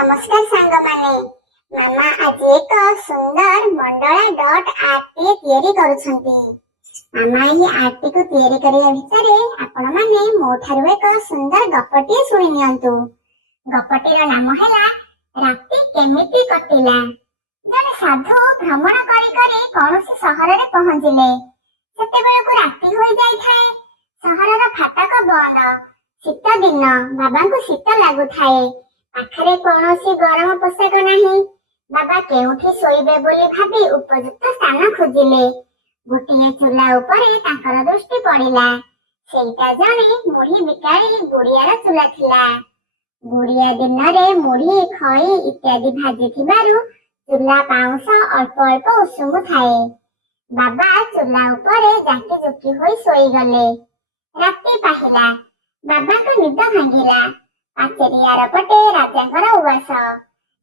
नमस्कार सांग माने मामा आज एक सुंदर मंडला डॉट आर्ट तैयारी करूछंती। मामा ये आर्ट को तैयारी करिया भितरे आपण माने मोठारु एक सुंदर गपटी सुनि नियंतु। गपटीर नाम हैला राती केमिति कटिला। जने साधु भ्रमण करी करी कोनोसी शहर रे पहुंचिले। सेतेबेले को राती होई जाई थाए। शहरर फाटक बंद। शीत दिन बाबा को शीत लागु थाए। आखरे कोनोसी गरम पोशाक नाही। बाबा केउठी सोइबे बोली भाबी उपयुक्त स्थान खोजिले। गोटिए चूल्हा उपरे तांकर दृष्टि पड़िला। सेटा जणे मुढ़ी बिकाड़ी गुड़ियार चूल्हा थिला। गुड़िया दिन रे मुढ़ी खई इत्यादि भाजी थिबारु चूल्हा पाउंस अल्प अल्प उसुमु थाए। बाबा चूल्हा उपरे जाकी जुकी होई सोई गले। राती पाहिला। बाबा को निद भांगिला। पाचेरियार पटे राजांकर उवास।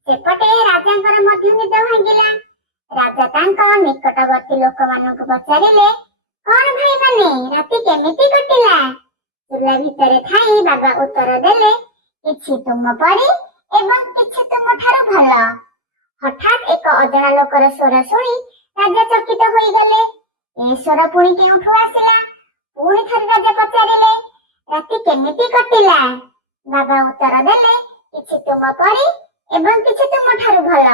सेपटे राजांकर मध्य निद भांगिला। राजा तांक निकटवर्ती लोकमानंकु पचारिले, "कोन भाई माने राती केमिति कटिला?" चूल्हा भितरे थाई बाबा उत्तर देले, "किछि तुम परी एवं किछि तुम ठारू भल।" हठात एक अजଣା लोकर स्वर शुणी राजा चकित होई गले। ए स्वर पुणी केउठु आसिला? पुणी थरे राजा पचारिले, "राती केमिति कटिला?" बाबा उत्तर देले, "किछि तुम परी एवं किछि तुम ठारू भल।"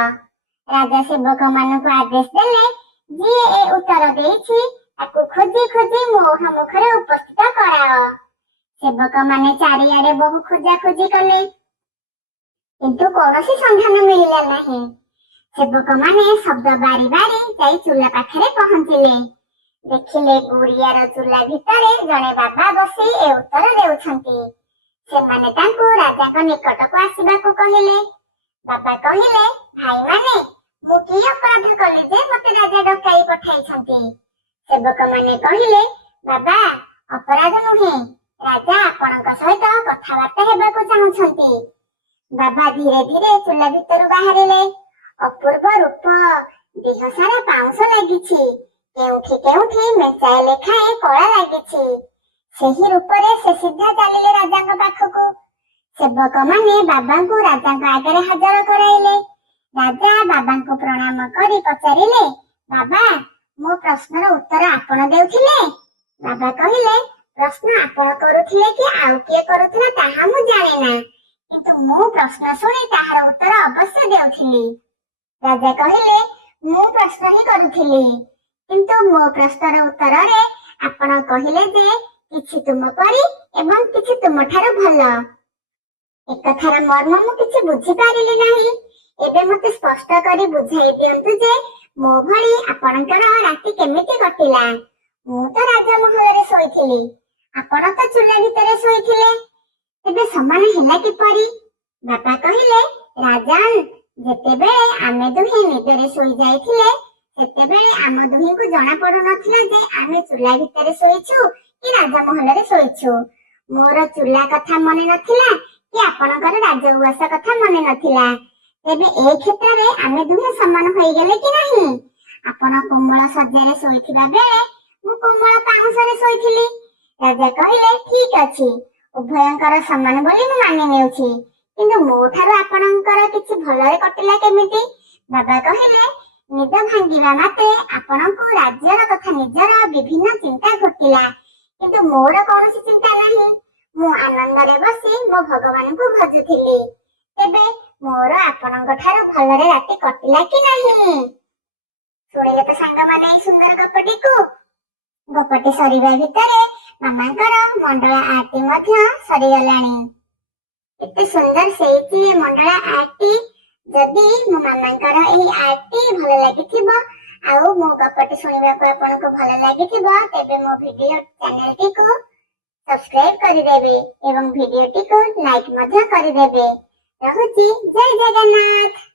राजा सेवक मानक आदेश देले, "जी ए उत्तर देइछि ताकु खोजी खोजी मो सम्मुखरे उपस्थित कराओ।" सेवक माने चारिआडे बहु खोजा खोजी कले, किंतु कोनोसी संधान मिलिला नाही। सेवक माने शब्द बारी बारी जाई चूल्हा पाखरे पहुंचिले। देखिले गुड़ियार चूल्हा भितरे जणे बाबा बसी ए उत्तर देउछंती। सेमाने तांकु राजाक निकटକୁ आसिबाकु कहिले। बाबा कहिले, "भाई माने मु की अपराध कले जे मते राजा डकाई पठाइछंती?" सेवक माने कहिले, "बाबा अपराध नुहे, राजा आपनक सहित कथाबार्ता हेबाकु चाहुछंती।" बाबा धीरे धीरे चूल्हा भितरु बाहरिले। अपूर्व रूप, देह सारा पाउंस लागिछि। केउठी केउठी मेचाए लेखाए कला लागिछि। सेही रूपरे से सीधा चलिले राजांक पाखकु। सेवक माने बाबांकु राजांक आगरे हाजर कराइले। राजा बाबांकु प्रणाम करी पचारिले, "बाबा मो प्रश्नर उत्तर आपण देउथिले?" बाबा कहिले, "प्रश्न आपण करूथिले कि आउ किए करूथिले ताहा मु जाने ना, किंतु मो प्रश्न सुनी ताहार उत्तर अवश्य देउथिली।" राजा कहिले, "मु प्रश्न ही करूथिली, किंतु मो प्रश्नर उत्तर रे आपण कहिले जे किछि तुम परी एवं किछि तुम ठारू भल। एक कथार मर्म मु किछि बुझी पारिली नाही। एबे मते स्पष्ट करी बुझाई दियंतु जे मो भଳି आपणकर राती केमिति कटिला। मु तो राजमहल रे सोइथिली, आपण तो चूल्हा भितरे सोइथिले, एबे समान हैला किपरि?" बाबा कहिले, "राजन जेतेबेले आमे दुहे निदरे सोई जाइथिले सेतेबेले आम दुहींकु जଣା पडु नथिला जे आमे चूल्हा भितरे सोइछु कि राजमहल रे सोइछु। मोर चूल्हा कथा मने नथिला कि आपणकर राजउवास कथा मने नथिला। तेबे ए क्षेत्र आमे दुहे समान होई गेले कि नाही? आपण कोमल सज्जारे सोइथिबा बेले मु कोमल पाउंसरे सोइथिली।" राजा कहिले, "ठीक अछि, उभयंकर समान बोली मु मानि नेउछि, किंतु मोठारु आपणकर किछि भलरे कटिला केमिति?" बाबा कहिले, "निद भांगिबा माते आपणकु राज्यर तथा निजर विभिन्न चिंता घटिला, किंतु मोर कोनोसी चिंता नाही। मु आनंदरे बसी मो भगवानकु भजुथिली। तेबे मोर आपणक ठारू भलरे राती कटिला कि नाही?" सुनिले तो सांग माने सुंदर गपटीकु। गपटी सरीबा भितरे मामांकर मंडला आरती मध्य सरी गलानी। एते सुंदर सेइति मंडला आरती। जदि मो मामांकर एही आरती भल लागिथिबो आउ मो गपटी सुनिबाकु आपनको भल लागिथिबो तेबे मो वीडियो चैनल टिकु सब्सक्राइब करिदेबे एवं वीडियो टिकु लाइक मध्य करिदेबे। रहुछि जय जगन्नाथ।